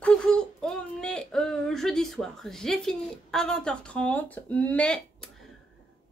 Coucou, on est jeudi soir. J'ai fini à 20h30, mais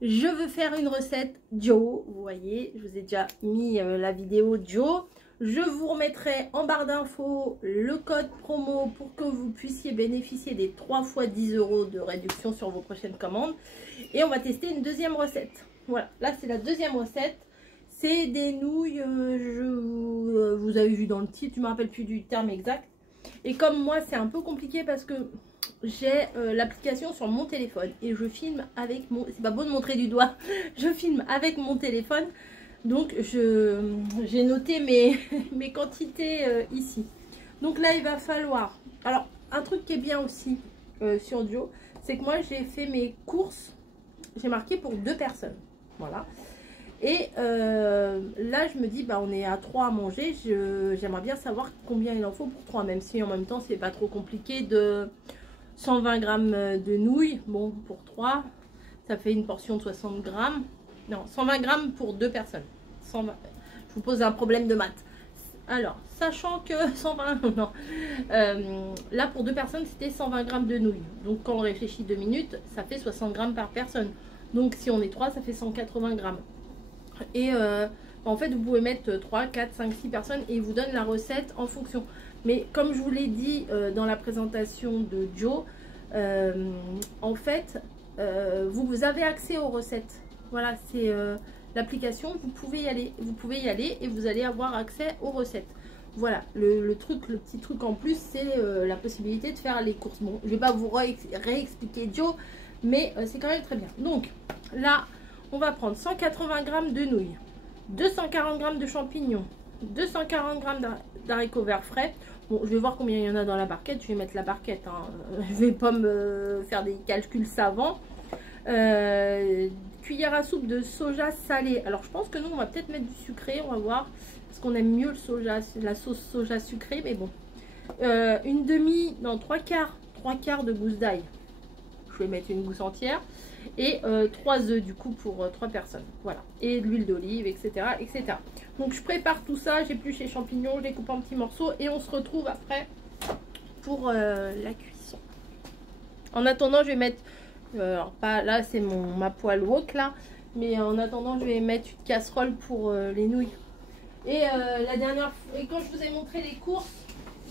je veux faire une recette Joe. Vous voyez, je vous ai déjà mis la vidéo Joe. Je vous remettrai en barre d'infos le code promo pour que vous puissiez bénéficier des 3 fois 10 € de réduction sur vos prochaines commandes. Et on va tester une deuxième recette. Voilà, là c'est la deuxième recette. C'est des nouilles, vous avez vu dans le titre, je ne me rappelle plus du terme exact. Et comme moi c'est un peu compliqué parce que j'ai l'application sur mon téléphone et je filme avec mon... C'est pas beau de montrer du doigt. Je filme avec mon téléphone. Donc j'ai noté mes quantités ici. Donc là il va falloir... Alors un truc qui est bien aussi sur Dio, c'est que moi j'ai fait mes courses. J'ai marqué pour 2 personnes. Voilà. Et là je me dis bah on est à 3 à manger, j'aimerais bien savoir combien il en faut pour 3, même si en même temps c'est pas trop compliqué. De 120 grammes de nouilles, bon pour 3 ça fait une portion de 60 grammes, non 120 grammes pour 2 personnes. 120. Je vous pose un problème de maths. Alors sachant que 120 non, là pour 2 personnes c'était 120 grammes de nouilles, donc quand on réfléchit 2 minutes ça fait 60 grammes par personne, donc si on est 3 ça fait 180 grammes. Et en fait vous pouvez mettre 3, 4, 5, 6 personnes et il vous donne la recette en fonction. Mais comme je vous l'ai dit dans la présentation de Joe, en fait vous avez accès aux recettes. Voilà, c'est l'application, vous pouvez y aller et vous allez avoir accès aux recettes. Voilà, le petit truc en plus, c'est la possibilité de faire les courses. Bon, je vais pas vous réexpliquer Joe, mais c'est quand même très bien. Donc là on va prendre 180 grammes de nouilles, 240 grammes de champignons, 240 grammes d'haricots verts frais. Bon, je vais voir combien il y en a dans la barquette. Je vais mettre la barquette. Hein. Je vais pas me faire des calculs savants. Cuillère à soupe de soja salé. Alors, je pense que nous, on va peut-être mettre du sucré. On va voir. Parce qu'on aime mieux le soja, la sauce soja sucrée. Mais bon. Une demi, non, 3 quarts de gousse d'ail. Je vais mettre une gousse entière. Et 3 œufs du coup pour 3 personnes. Voilà. Et de l'huile d'olive, etc., etc. Donc je prépare tout ça, j'épluche les champignons, je les coupe en petits morceaux et on se retrouve après pour la cuisson. En attendant, je vais mettre, alors pas là, c'est ma poêle wok là, mais en attendant, je vais mettre une casserole pour les nouilles. Et la dernière fois, et quand je vous ai montré les courses,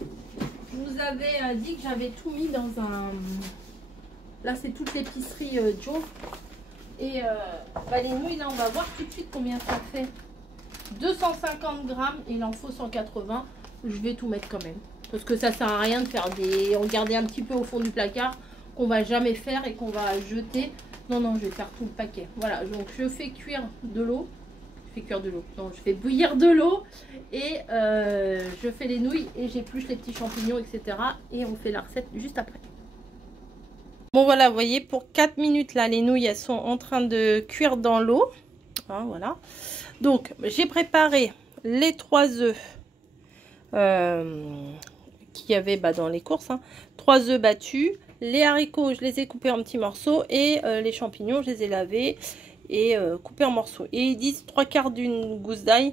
je vous avais dit que j'avais tout mis dans un... Là, c'est toute l'épicerie Joe. Et bah, les nouilles, là, on va voir tout de suite combien ça fait. 250 grammes, il en faut 180. Je vais tout mettre quand même. Parce que ça sert à rien de faire des... Regarder un petit peu au fond du placard qu'on va jamais faire et qu'on va jeter. Non, non, je vais faire tout le paquet. Voilà, donc je fais cuire de l'eau. Je fais cuire de l'eau. Non, je fais bouillir de l'eau. Et je fais les nouilles et j'épluche les petits champignons, etc. Et on fait la recette juste après. Bon voilà, vous voyez, pour 4 minutes là, les nouilles elles sont en train de cuire dans l'eau. Hein, voilà. Donc j'ai préparé les 3 œufs qu'il y avait dans les courses. Hein. 3 œufs battus. Les haricots, je les ai coupés en petits morceaux. Et les champignons, je les ai lavés et coupés en morceaux. Et ils disent 3 quarts d'une gousse d'ail.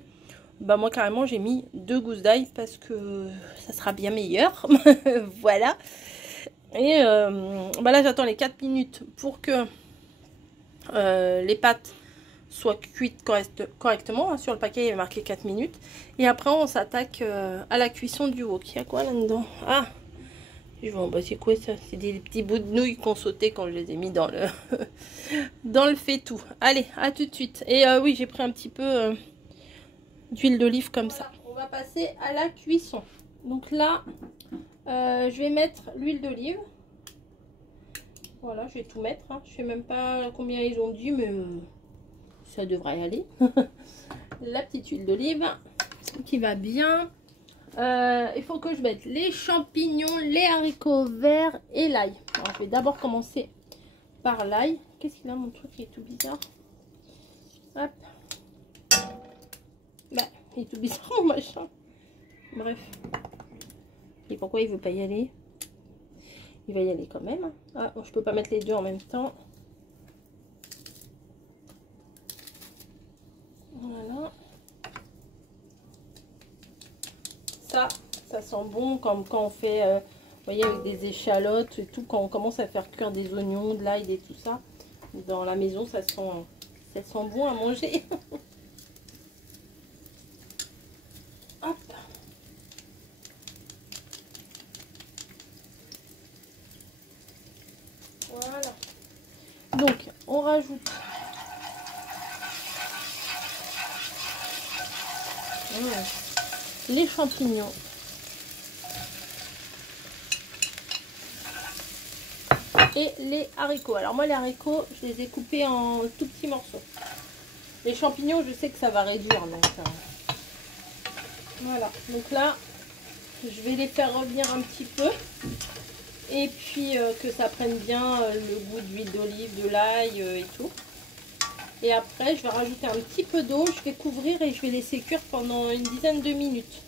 Bah moi carrément j'ai mis 2 gousses d'ail parce que ça sera bien meilleur. Voilà. Et bah là j'attends les 4 minutes pour que les pâtes soient cuites correctement. Hein. Sur le paquet il est marqué 4 minutes. Et après on s'attaque à la cuisson du wok. Il y a quoi là-dedans? Ah, bah, c'est quoi ça? C'est des petits bouts de nouilles qu'on sautait quand je les ai mis dans le dans le faitout. Allez, à tout de suite. Et oui, j'ai pris un petit peu d'huile d'olive comme ça. On va passer à la cuisson. Donc là je vais mettre l'huile d'olive. Voilà, je vais tout mettre. Hein. Je ne sais même pas combien ils ont dit, mais ça devrait y aller. La petite huile d'olive qui va bien. Il faut que je mette les champignons, les haricots verts et l'ail. Je vais d'abord commencer par l'ail. Qu'est-ce qu'il a mon truc qui est tout bizarre? Hop. Bah, il est tout bizarre mon machin. Bref. Et pourquoi il veut pas y aller? Il va y aller quand même. Ah, bon, je peux pas mettre les deux en même temps. Voilà. Ça sent bon comme quand on fait voyez, avec des échalotes et tout, quand on commence à faire cuire des oignons, de l'ail et tout ça, dans la maison, ça sent bon à manger. Hop. Voilà. Donc, on rajoute les champignons. Et les haricots. Alors moi les haricots, je les ai coupés en tout petits morceaux. Les champignons, je sais que ça va réduire. Donc voilà. Donc là, je vais les faire revenir un petit peu. Et puis que ça prenne bien le goût d'huile d'olive, de l'ail et tout. Et après, je vais rajouter un petit peu d'eau. Je vais couvrir et je vais laisser cuire pendant une dizaine de minutes.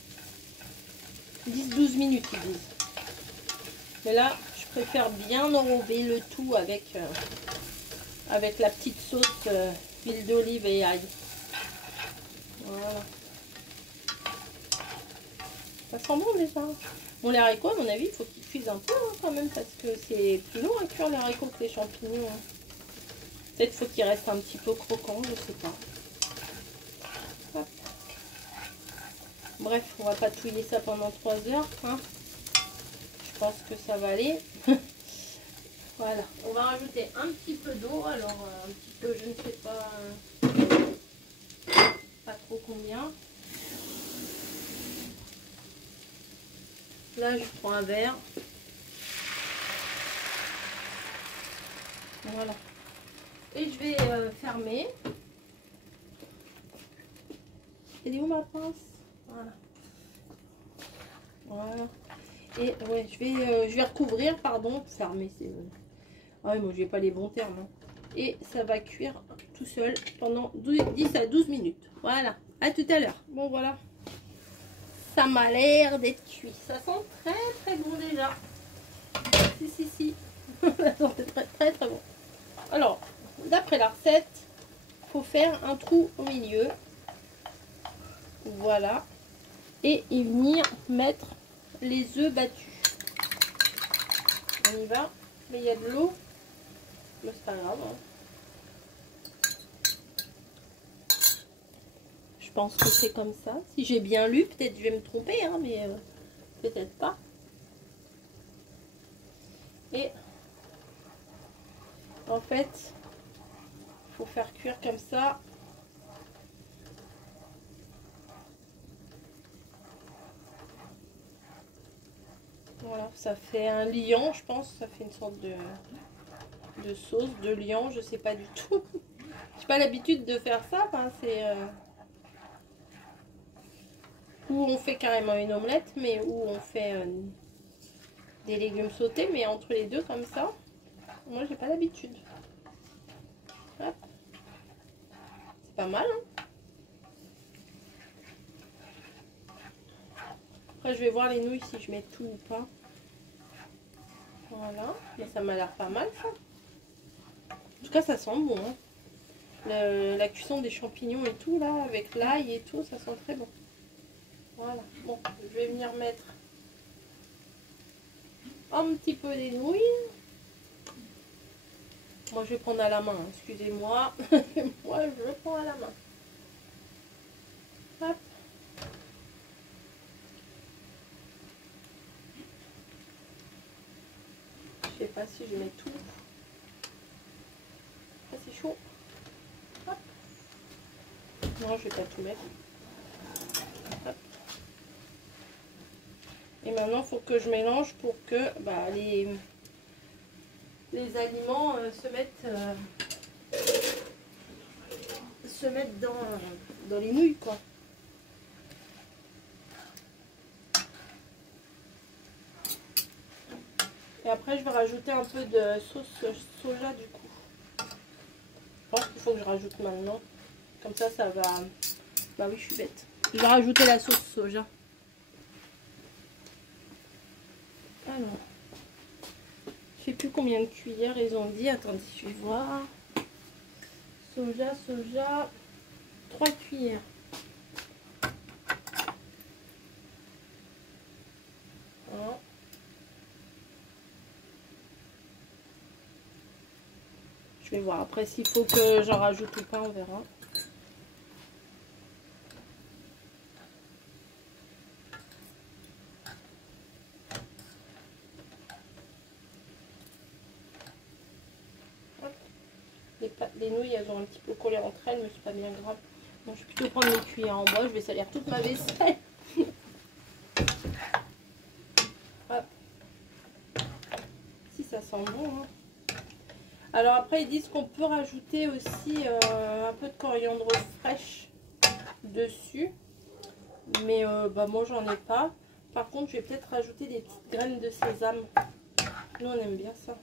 10-12 minutes, ils disent. Mais là, je préfère bien enrober le tout avec la petite sauce huile d'olive et ail. Voilà. Ça sent bon déjà. Bon, les haricots, à mon avis, il faut qu'ils cuisent un peu quand même parce que c'est plus long à cuire les haricots que les champignons. Peut-être faut qu'ils restent un petit peu croquants, je sais pas. Hop. Bref, on va pas touiller ça pendant 3 heures. Hein. Je pense que ça va aller. Voilà, on va rajouter un petit peu d'eau. Alors, un petit peu, je ne sais pas trop combien. Là, je prends un verre. Voilà. Et je vais fermer. Elle est où ma pince? Voilà. Voilà. Et ouais, je vais recouvrir, pardon. Fermer, c'est... Ah ouais, moi, j'ai pas les bons termes. Hein. Et ça va cuire tout seul pendant 10 à 12 minutes. Voilà. À tout à l'heure. Bon, voilà. Ça m'a l'air d'être cuit. Ça sent très très bon déjà. Si. Ça sent très très bon. Alors, d'après la recette, il faut faire un trou au milieu. Voilà. Et y venir mettre les œufs battus. On y va. Mais il y a de l'eau. Mais c'est pas grave. Hein. Je pense que c'est comme ça. Si j'ai bien lu, peut-être je vais me tromper, hein, mais peut-être pas. Et en fait, il faut faire cuire comme ça. Voilà, ça fait un liant, je pense. Ça fait une sorte de sauce, de liant, je sais pas du tout. J'ai pas l'habitude de faire ça. Enfin, c'est où on fait carrément une omelette, mais où on fait des légumes sautés, mais entre les deux comme ça. Moi, j'ai pas l'habitude. C'est pas mal, hein. Après, je vais voir les nouilles si je mets tout ou pas. Voilà, mais ça m'a l'air pas mal ça. En tout cas, ça sent bon. Hein. La cuisson des champignons et tout là, avec l'ail et tout, ça sent très bon. Voilà, bon, je vais venir mettre un petit peu des nouilles. Moi, je vais prendre à la main, hein. Excusez-moi. Moi, je prends à la main. Hop. Je sais pas si je mets tout. Ah, c'est chaud. Hop. Non, je vais pas tout mettre. Hop. Et maintenant, il faut que je mélange pour que bah, les aliments se mettent dans les nouilles, quoi. Et après, je vais rajouter un peu de sauce soja du coup. Je pense qu'il faut que je rajoute maintenant. Comme ça, ça va... Bah oui, je suis bête. Je vais rajouter la sauce soja. Alors, je sais plus combien de cuillères ils ont dit. Attendez, je vais voir. Soja, 3 cuillères. Voilà. Je vais voir après s'il faut que j'en rajoute ou pas, on verra. Les nouilles, elles ont un petit peu collé entre elles, mais c'est pas bien grave. Bon, je vais plutôt prendre mes cuillères en bois, je vais salir toute ma vaisselle. Hop. Si ça sent bon. Hein. Alors après, ils disent qu'on peut rajouter aussi un peu de coriandre fraîche dessus. Mais bah, moi, j'en ai pas. Par contre, je vais peut-être rajouter des petites graines de sésame. Nous, on aime bien ça.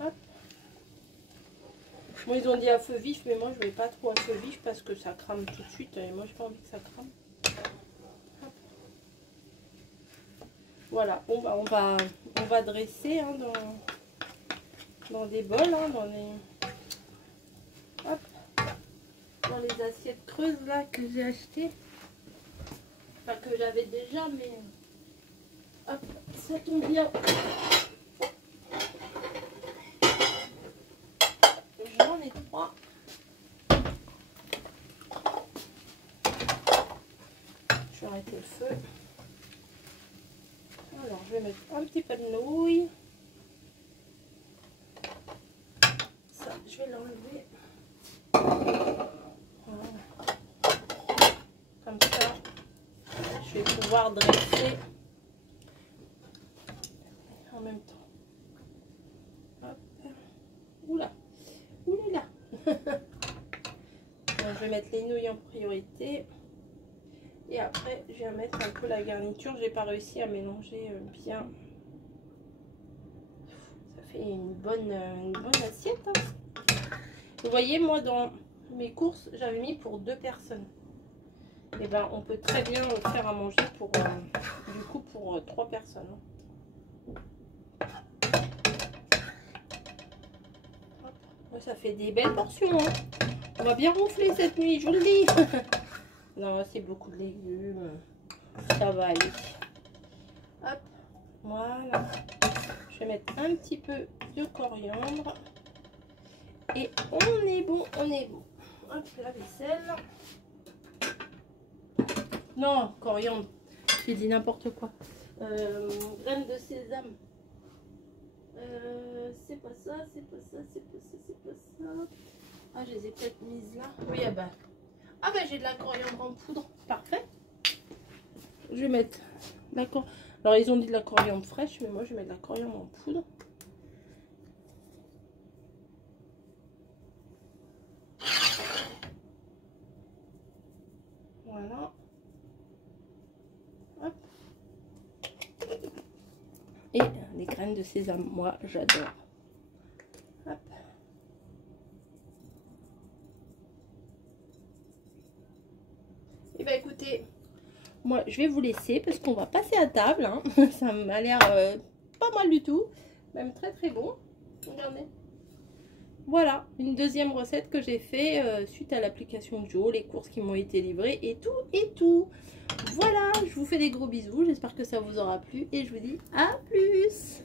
Hop. Bon, ils ont dit à feu vif, mais moi je vais pas trop à feu vif parce que ça crame tout de suite et moi j'ai pas envie que ça crame. Hop. Voilà, bon, bah, on va dresser hein, dans des bols, hein, dans les assiettes creuses là que j'ai achetées. Enfin que j'avais déjà, mais hop, ça tombe bien. J'en ai 3. Je vais arrêter le feu. Alors, je vais mettre un petit peu de nouilles. Ça, je vais l'enlever. Voilà. Comme ça, je vais pouvoir dresser en même temps. Hop. Oula. Oulala. Je vais mettre les nouilles en priorité. Et après, je vais mettre un peu la garniture. J'ai pas réussi à mélanger bien. Ça fait une bonne assiette. Hein. Vous voyez, moi, dans mes courses, j'avais mis pour 2 personnes. Et ben, on peut très bien faire à manger pour, du coup, pour 3 personnes. Hop. Ça fait des belles portions. Hein. On va bien ronfler cette nuit, je vous le dis. Non, c'est beaucoup de légumes. Ça va aller. Hop, voilà. Je vais mettre un petit peu de coriandre. Et on est bon, on est bon. Hop, la vaisselle. Non, coriandre. J'ai dit n'importe quoi. Graines de sésame. C'est pas ça, c'est pas ça, c'est pas ça, c'est pas ça. Ah, je les ai peut-être mises là. Oui, ah bah. Ah ben j'ai de la coriandre en poudre, parfait. Je vais mettre, d'accord. Alors ils ont dit de la coriandre fraîche, mais moi je vais mettre de la coriandre en poudre. Voilà. Hop. Et les graines de sésame, moi j'adore. Hop. Et ben écoutez, moi je vais vous laisser parce qu'on va passer à table. Hein. Ça m'a l'air pas mal du tout, même très très bon. Regardez. Voilà, une deuxième recette que j'ai fait suite à l'application Joe, les courses qui m'ont été livrées et tout et tout. Voilà, je vous fais des gros bisous, j'espère que ça vous aura plu et je vous dis à plus.